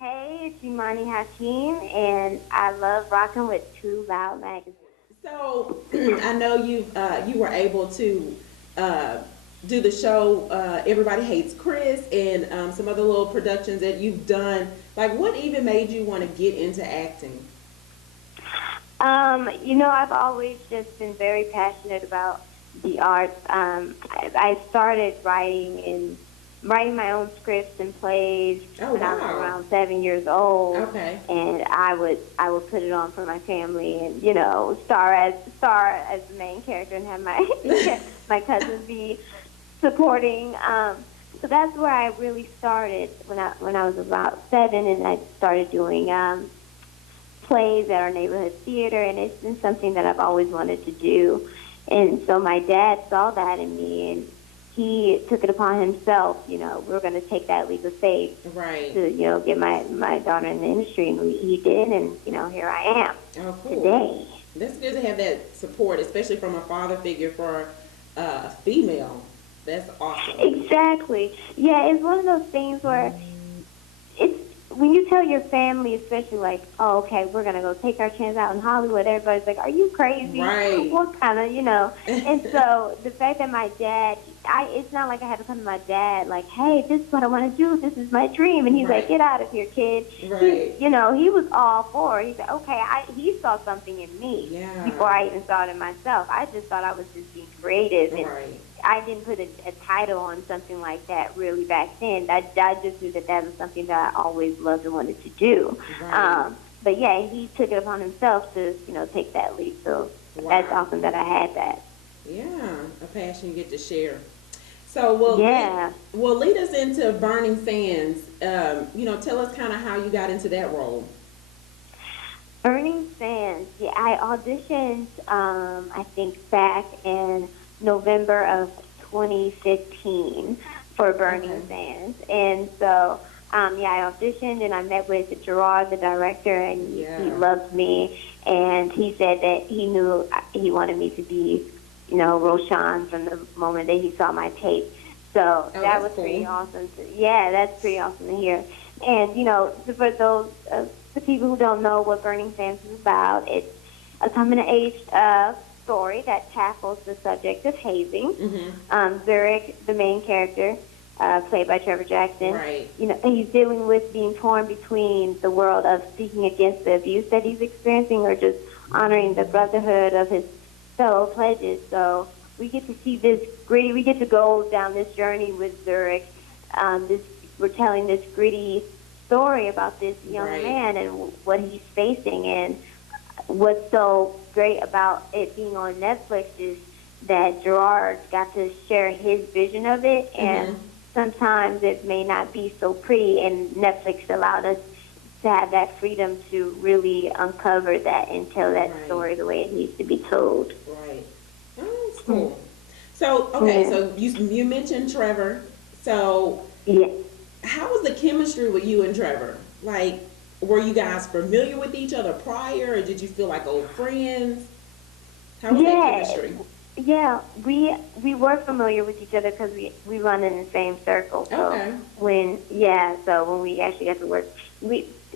Hey, it's Imani Hakim, and I love rocking with Too Loud Magazine. So I know you were able to uh, do the show Everybody Hates Chris and some other little productions that you've done. Like, what even made you want to get into acting? I've always just been very passionate about the arts. I started writing my own scripts and plays Oh when I was wow. around 7 years old, Okay. and I would put it on for my family, and star as the main character, and have my my cousins be supporting. So that's where I really started when I was about 7, and I started doing plays at our neighborhood theater, and it's been something that I've always wanted to do. And so my dad saw that in me, and he took it upon himself. We're going to take that leap of faith Right. to, get my daughter in the industry, and he did, and here I am Oh, cool. today. That's good to have that support, especially from a father figure for a female. That's awesome. Exactly. Yeah, it's one of those things where it's when you tell your family, especially like, oh, okay, we're gonna go take our chance out in Hollywood. Everybody's like, are you crazy? Right. What kind of? And so the fact that my dad, it's not like I had to come to my dad like, hey, this is what I want to do. This is my dream. And he's Right. like, get out of here, kid. Right. He was all for it. He said, okay, he saw something in me Yeah. before I even saw it in myself. I just thought I was just being creative, and Right. I didn't put a title on something like that really back then. I just knew that was something that I always loved and wanted to do. Right. But yeah, he took it upon himself to, take that leap. So Wow. that's awesome that I had that. Yeah, a passion you get to share. So, well, Yeah. lead us into Burning Sands. Tell us kind of how you got into that role. Burning Sands. Yeah, I auditioned, I think back in November of 2015 for Burning Okay. Sands. And so, I auditioned, and I met with Gerard, the director, and Yeah. he loved me. And he said that he knew he wanted me to be, Roshan from the moment that he saw my tape. So that that's was pretty cool. awesome. Yeah, that's pretty awesome to hear. And, for those, the people who don't know what Burning Sands is about, it's a coming-of-age story that tackles the subject of hazing. Mm-hmm. Zurich, the main character, played by Trevor Jackson, Right. he's dealing with being torn between the world of speaking against the abuse that he's experiencing, or just honoring the brotherhood of his fellow pledges. So we get to see this gritty. We get to go down this journey with Zurich. We're telling this gritty story about this young Right. man and what he's facing. And what's so great about it being on Netflix is that Gerard got to share his vision of it, and sometimes it may not be so pretty, and Netflix allowed us to have that freedom to really uncover that and tell that Right. story the way it needs to be told. Right. Oh, that's cool. So, okay, Yeah. so you mentioned Trevor. So, Yeah. how was the chemistry with you and Trevor? Like, were you guys familiar with each other prior, or did you feel like old friends? How was that Yeah. chemistry? Yeah, we were familiar with each other because we run in the same circle. So Okay. when we actually got to work,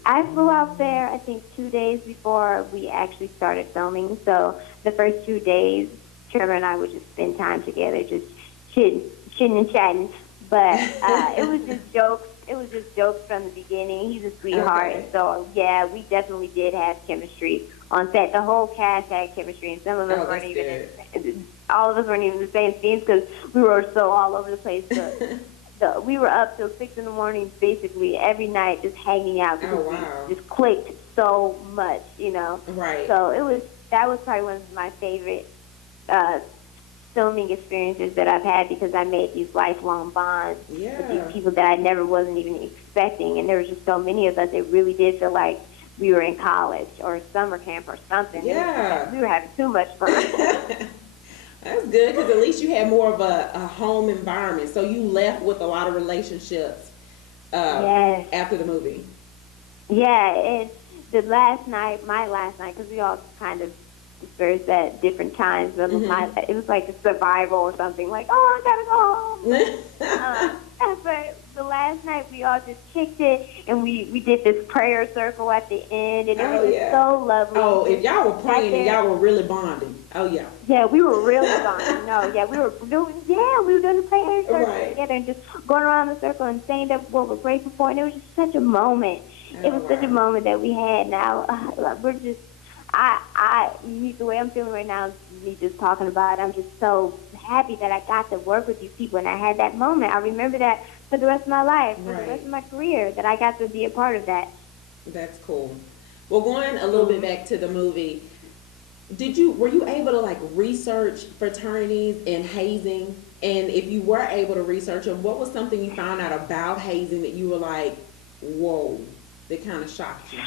I flew out there I think 2 days before we actually started filming. So the first 2 days, Trevor and I would just spend time together, just chitting and chatting. But it was just jokes. It was just jokes from the beginning. He's a sweetheart, Okay. and so yeah, we definitely did have chemistry on set. The whole cast had chemistry, and some of us Oh, weren't that's even. good. All of us weren't even in the same scenes because we were so all over the place. But we were up till 6 in the morning, basically every night, just hanging out because Oh, wow. we just clicked so much, Right. So that was probably one of my favorite uh, filming experiences that I've had, because I made these lifelong bonds with Yeah. these people that I never wasn't even expecting, and there was just so many of us. It really did feel like we were in college or summer camp or something. Yeah. We were having too much fun. That's good, because at least you had more of a home environment. So you left with a lot of relationships Yes. after the movie. Yeah, and my last night, because we all kind of dispersed at different times of my life. It was like a survival or something, like, oh, I gotta go home. But the last night we all just kicked it, and we did this prayer circle at the end, and it was just so lovely. Oh, if y'all were praying and y'all were really bonding. Oh, yeah. Yeah, we were really bonding. No, yeah, we were doing the prayer circle together and just going around the circle and saying that what we're grateful for, and it was just such a moment. It was such a moment that we had. Now we're just, the way I'm feeling right now, me just talking about it, I'm just so happy that I got to work with these people and I had that moment. I remember that for the rest of my life, for the rest of my career, that I got to be a part of that. That's cool. Well, going a little bit back to the movie, were you able to like research fraternities and hazing? And if you were able to research them, what was something you found out about hazing that you were like, whoa, that kind of shocked you?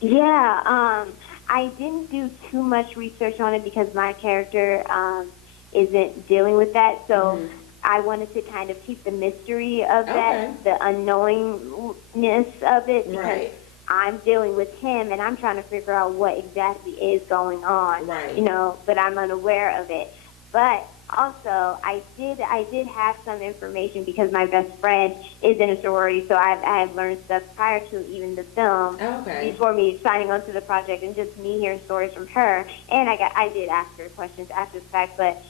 Yeah, I didn't do too much research on it because my character isn't dealing with that. So I wanted to kind of keep the mystery of that, the unknowingness of it, because I'm dealing with him and I'm trying to figure out what exactly is going on, but I'm unaware of it. But also, I did have some information because my best friend is in a sorority, so I have learned stuff prior to even the film, before me signing on to the project, and just me hearing stories from her. And I did ask her questions after the fact, but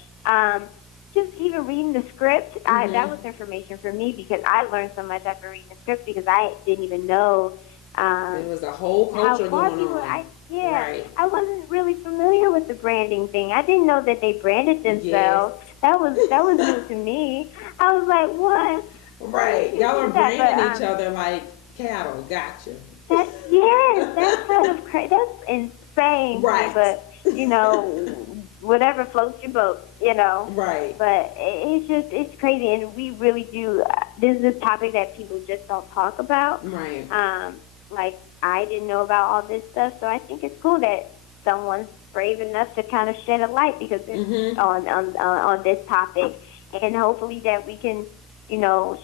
just even reading the script, that was information for me because I learned so much after reading the script because I didn't even know. It was a whole culture going on. I wasn't really familiar with the branding thing. I didn't know that they branded themselves. That was new to me. I was like, what? Right. Y'all are branding each other like cattle. Gotcha. That's kind of crazy. That's insane. Right. But, whatever floats your boat, Right. But it's crazy. And we really do. This is a topic that people just don't talk about. Right. Like, I didn't know about all this stuff, so I think it's cool that someone's brave enough to kind of shed a light because on this topic, and hopefully that we can,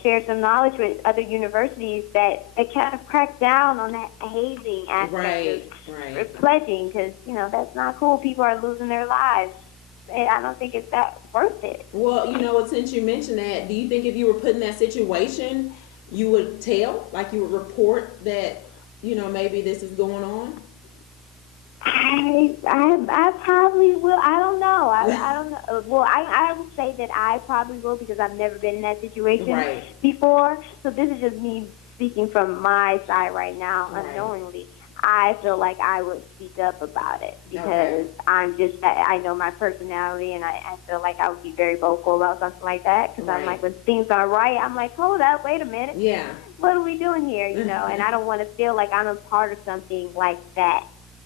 share some knowledge with other universities that kind of crack down on that hazing aspect of pledging, because that's not cool. People are losing their lives, and I don't think it's that worth it. Well, since you mentioned that, do you think if you were put in that situation, you would tell, like you would report that? Maybe this is going on? I probably will. I don't know. I don't know. Well, I would say that I probably will because I've never been in that situation before. So this is just me speaking from my side right now, unknowingly. I feel like I would speak up about it because I know my personality, and I feel like I would be very vocal about something like that because I'm like, when things aren't right, I'm like, hold up, wait a minute. Yeah. What are we doing here, and I don't want to feel like I'm a part of something like that,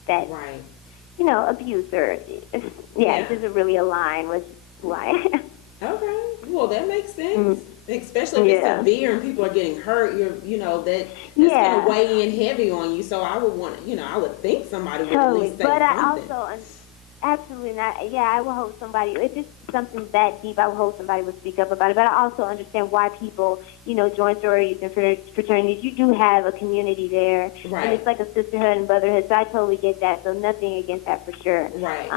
abuse or, it doesn't really align with who I am. Okay. Well, that makes sense. Especially if it's severe and people are getting hurt, that's going to weigh in heavy on you. So I would want, I would think somebody would at least say something. But I also, absolutely not. Yeah, I would hope somebody, if it's something that deep, I would hope somebody would speak up about it. But I also understand why people, join sororities and fraternities. You do have a community there. Right. And it's like a sisterhood and brotherhood. So I totally get that. So nothing against that for sure. Right.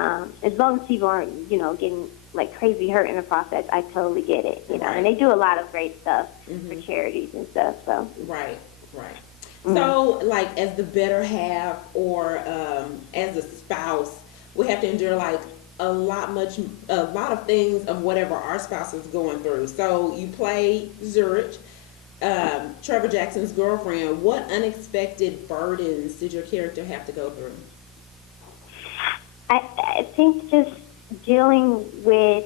As long as people aren't, getting like crazy hurt in the process, I totally get it. And they do a lot of great stuff for charities and stuff. So. Right. So, like, as the better half or as a spouse, we have to endure like a lot of things of whatever our spouse is going through. So you play Zurich, Trevor Jackson's girlfriend. What unexpected burdens did your character have to go through? I think just dealing with,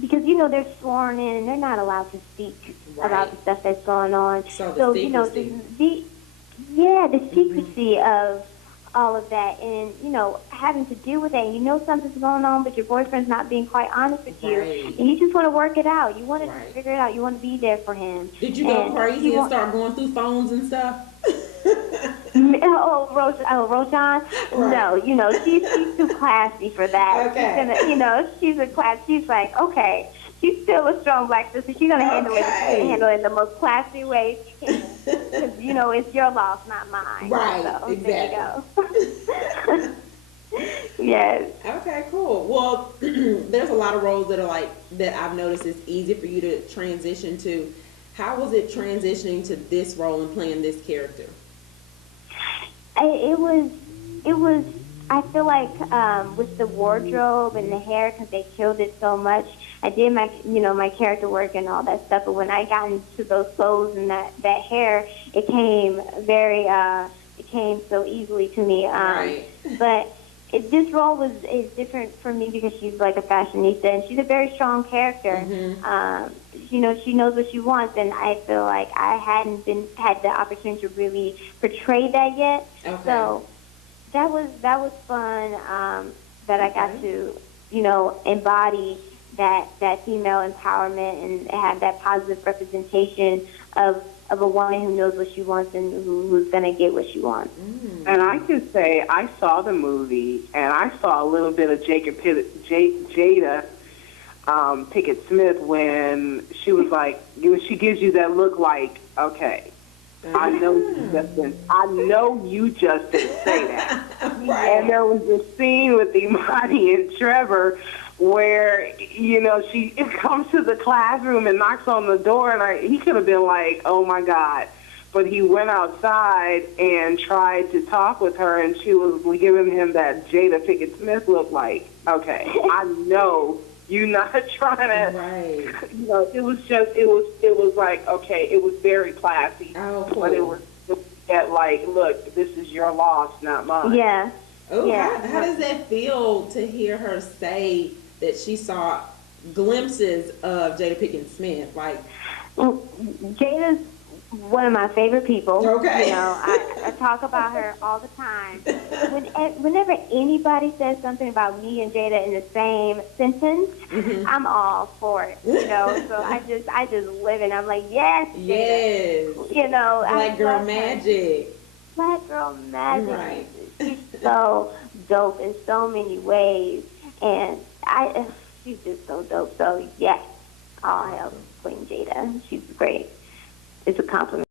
because they're sworn in and they're not allowed to speak about the stuff that's going on. So the secrecy of all of that, and having to deal with that, and something's going on, but your boyfriend's not being quite honest with you, and you just want to work it out. You want to figure it out. You want to be there for him. Did you go crazy and start going through phones and stuff? Roshan? Right. No, she's too classy for that. Okay. She's a class. She's like, okay, she's still a strong black sister. She's gonna handle it in the most classy way she can. Because it's your loss, not mine. Right. So, exactly. There you go. Yes. Okay, cool. Well, there's a lot of roles that are like that I've noticed it's easy for you to transition to. How was it transitioning to this role and playing this character? It was. I feel like with the wardrobe and the hair, because they killed it so much. I did my character work and all that stuff. But when I got into those clothes and that hair, it came it came so easily to me. Right. But this role is different for me because she's like a fashionista and she's a very strong character. Mm-hmm. She knows what she wants, and I feel like I hadn't had the opportunity to really portray that yet. Okay. So that was fun. That I got to embody that female empowerment and have that positive representation of a woman who knows what she wants and who's going to get what she wants. Mm. And I can say I saw the movie, and I saw a little bit of Jada Pickett Smith when she was like, she gives you that look like, okay, I know you just didn't say that. Right. And there was this scene with Imani and Trevor where, she comes to the classroom and knocks on the door, and he could have been like, oh, my God. But he went outside and tried to talk with her, and she was giving him that Jada Pickett Smith look like, okay, I know you're not trying to, right. it was like, okay, it was very classy. Oh, cool. But it was like, look, this is your loss, not mine. Yeah. Oh, Yeah. How does that feel to hear her say that she saw glimpses of Jada Pinkett Smith? Like, Jada's one of my favorite people. Okay. I talk about her all the time. Whenever anybody says something about me and Jada in the same sentence, mm-hmm. I'm all for it. So I just live it. I'm like, yes, Jada. Yes. Black girl magic. Black girl magic. Right. She's so dope in so many ways, and she's just so dope. So yes, all hail Queen Jada. She's great. It's a compliment.